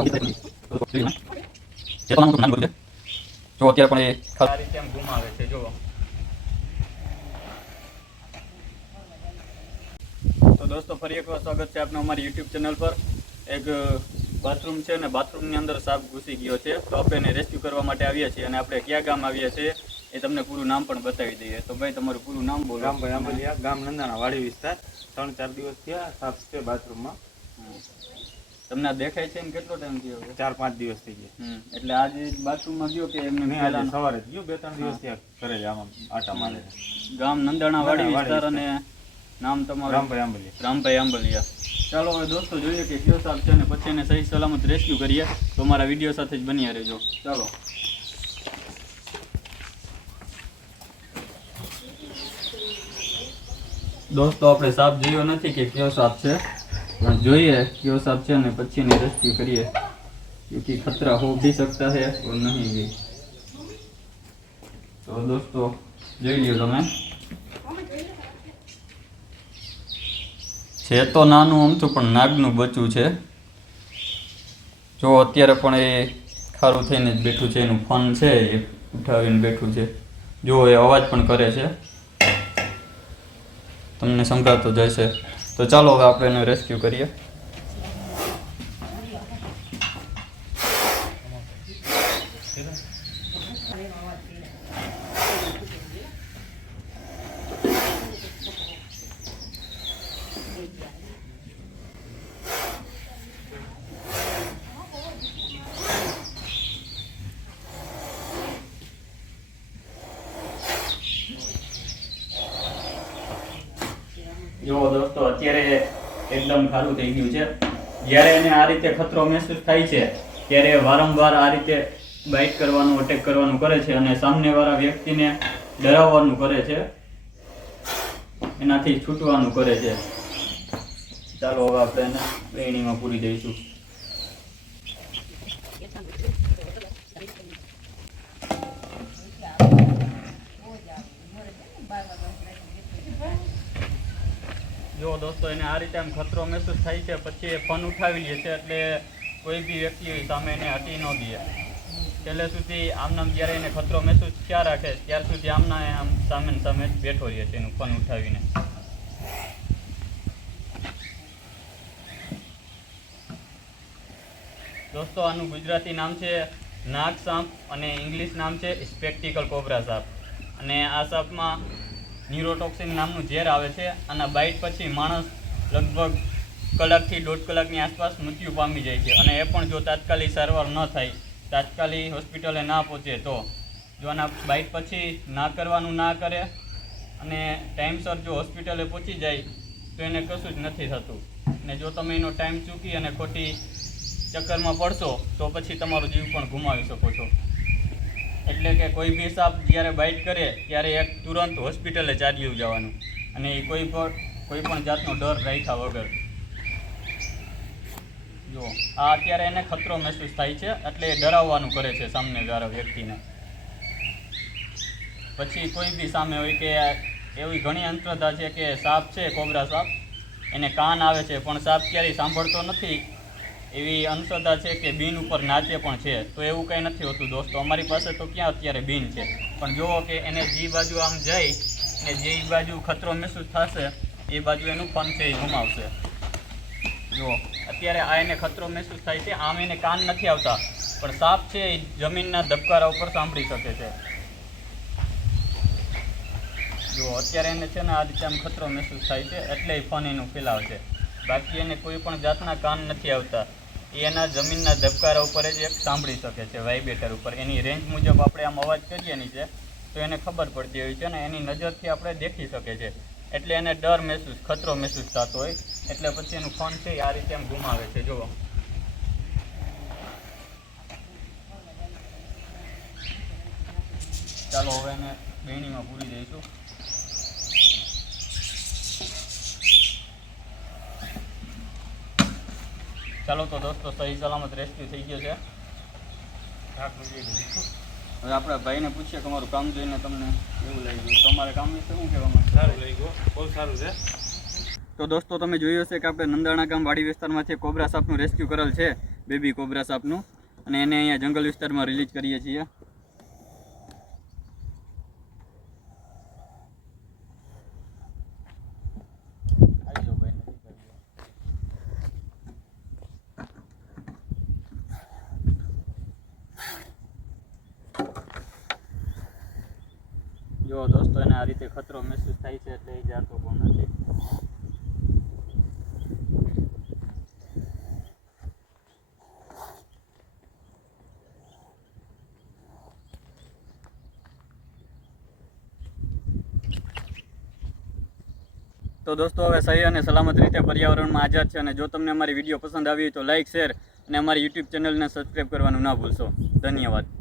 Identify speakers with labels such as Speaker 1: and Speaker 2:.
Speaker 1: જો પણ એ
Speaker 2: આ રીતે એમ તો દોસ્તો, ફરી એકવાર સ્વાગત છે આપનું અમારી યુટ્યુબ ચેનલ પર. એક બાથરૂમ છે અને બાથરૂમની અંદર સાપ ઘૂસી ગયો છે. તો આપણે એને રેસ્ક્યુ કરવા માટે આવ્યા છીએ અને આપણે ક્યાં ગામ આવ્યા છીએ એ તમને પૂરું નામ પણ બતાવી દઈએ. તો ભાઈ, તમારું પૂરું નામ બોલો.
Speaker 3: રામભાઈ આંબલિયા, ગામ નંદાણા વાડી વિસ્તાર. ત્રણ ચાર દિવસ થયા સાફ છે બાથરૂમમાં.
Speaker 2: તમને દેખાય છે એમ કેટલો ટાઈમ થયો
Speaker 3: ચાર પાંચ દિવસ થઈ ગયા.
Speaker 2: એટલે આજે બાથરૂમમાં ગયો કે એમને
Speaker 3: આજે સવારે ગયો બે ત્રણ દિવસ થયા ઘરે આમાં આટા મારે.
Speaker 2: ગામ નંદાણા વાડી વિસ્તાર અને નામ તમારું?
Speaker 3: રામભાઈ આંબલિયા.
Speaker 2: રામભાઈ આંબલિયા. ચાલો હવે દોસ્તો જોઈએ કે કયો સાપ છે અને પછી એને સહી સલામત રેસ્ક્યુ કરીએ. તો મારા વીડિયો સાથે જ બન્યા રહેજો. ચાલો. દોસ્તો આપણે સાપ જોયો નથી કે કયો સાપ છે? પણ જોઈએ કયો સાપ છે અને પછી એની રેસ્ક્યુ કરીએ. ક્યોંકિ ખતરા હો ભી सकता है और નહીં भी તો દોસ્તો, જોઈ લ્યો તમે. છે તો નાનું અમથું, પણ નાગનું બચ્ચું છે. જો અત્યારે પણ એ ખારું થઈને જ બેઠું છે, એનું ફન છે, એ ઉઠાવીને બેઠું છે. જો એ અવાજ પણ કરે છે. તમને સંભળાતો જશે. તો ચાલો હવે આપણે એને રેસ્ક્યુ કરીએ. જો દોસ્તો, અત્યારે એકદમ ખારું થઈ ગયું છે. જ્યારે એને આ રીતે ખતરો મહેસૂસ થાય છે, ત્યારે વારંવાર આ રીતે બાઇટ કરવાનું અટેક કરવાનું કરે છે અને સામનેવાળા વ્યક્તિને ડરાવવાનું કરે છે. એનાથી છૂટવાનું કરે છે. ચાલો હવે આપણે એને બેણીમાં પૂરી દઈશું. જો દોસ્તો, એને આ રીતે આમ ખતરો મહેસૂસ થાય છે, પછી એ ફોન ઉઠાવી લે છે, એટલે કોઈ બી વ્યક્તિ સામે એને હટી ન દે. છેલ્લે સુધી આમનામ જ્યારે એને ખતરો મહેસૂસ ક્યાં રાખે, ત્યાર સુધી આમના આમ સામે સામે બેઠો રહે છે એનું ફોન ઉઠાવીને. દોસ્તો, આનું ગુજરાતી નામ છે નાગ સાપ અને ઇંગ્લિશ નામ છે સ્પેક્ટિકલ કોબરા સાપ. અને આ સાપમાં ન્યુરોટોક્સિન નામનું ઝેર આવે છે અને બાઇટ પછી માણસ લગભગ કલાકથી દોઢ કલાકની આસપાસ મૃત્યુ પામી જાય છે. અને એ પણ જો તાત્કાલિક સારવાર ન થાય, તાત્કાલિક હોસ્પિટલે ના પહોંચે તો. જો આના બાઇટ પછી ના કરવાનું ના કરે અને ટાઈમસર જો હોસ્પિટલે પહોંચી જાય, તો એને કશું જ નથી થતું. અને જો તમે એનો ટાઈમ ચૂકી અને ખોટી ચક્કરમાં પડશો, તો પછી તમારો જીવ પણ ગુમાવી શકો છો. એટલે કે કોઈ બી સાપ જ્યારે બાઇટ કરે, ત્યારે એક તુરંત હોસ્પિટલે ચાલ્યું જવાનું. અને એ કોઈ પણ કોઈ પણ જાતનો ડર રાખ્યા વગર. જો, આ અત્યારે એને ખતરો મહેસૂસ થાય છે, એટલે એ ડરાવવાનું કરે છે સામેવાળા વ્યક્તિને. પછી કોઈ બી સામે હોય કે એવી ઘણી અંતરતા છે કે સાપ છે, કોબરા સાપ. એને કાન આવે છે, પણ સાપ ક્યારેય સાંભળતો નથી. એવી અંધશ્રદ્ધા છે કે બીન ઉપર નાચે પણ છે. તો એવું કંઈ નથી હોતું દોસ્તો. અમારી પાસે તો ક્યાં અત્યારે બીન છે? પણ જુઓ કે એને જે બાજુ આમ જાય ને જે બાજુ ખતરો મહેસૂસ થશે, એ બાજુ એનું ફન છે એ ગુમાવશે. જુઓ, અત્યારે આ એને ખતરો મહેસૂસ થાય છે, આમ એને કાન નથી આવતા. પણ સાપ છે એ જમીનના ધબકારા ઉપર સાંભળી શકે છે. જુઓ, અત્યારે એને છે ને આ રીતે આમ ખતરો મહેસૂસ થાય છે, એટલે એ ફન એનું ફેલાવશે બાકી એને કોઈ પણ જાતના કાન નથી આવતા. એ એના જમીનના ધબકારા ઉપર જ એક સાંભળી શકે છે વાઇબ્રેટર ઉપર. એની રેન્જ મુજબ આપણે આમ અવાજ કરીએ નીચે, તો એને ખબર પડતી હોય છે અને એની નજરથી આપણે દેખી શકે છે એટલે એને ડર મહેસૂસ, ખતરો મહેસૂસ થતો હોય. એટલે પછી એનું ફોન છે આ રીતે એમ ગુમાવે છે. જુઓ. ચાલો, હવે એને બેણીમાં પૂરી દઈશું. ચાલો તો દોસ્તો સહી સલામત રેસ્ક્યુ થઈ ગયો છે. હવે આપણે ભાઈને પૂછીએ તમારું કામ જોઈને તમને એવું લાગ્યું. તમારે કામ વિશે શું કહેવા માંગે
Speaker 3: સારું લઈ ગયો બહુ સારું છે.
Speaker 2: તો દોસ્તો તમે જોયું હશે કે આપણે નંદાણા ગામ વાડી વિસ્તારમાંથી કોબરા સાપનું રેસ્ક્યુ કરેલ છે. બેબી કોબરા સાપનું. અને એને અહીંયા જંગલ વિસ્તારમાં રિલીઝ કરીએ છીએ. જો દોસ્તો, એને આ રીતે ખતરો મહેસૂસ થાય છે એટલે એ જાતો પણ નથી. તો દોસ્તો, હવે સહી અને સલામત રીતે પર્યાવરણમાં આઝાદ છે અને જો તમને અમારી વીડિયો પસંદ આવી તો લાઇક શેર અને અમારી યુટ્યુબ ચેનલને સબસ્ક્રાઈબ કરવાનું ના ભૂલશો. ધન્યવાદ.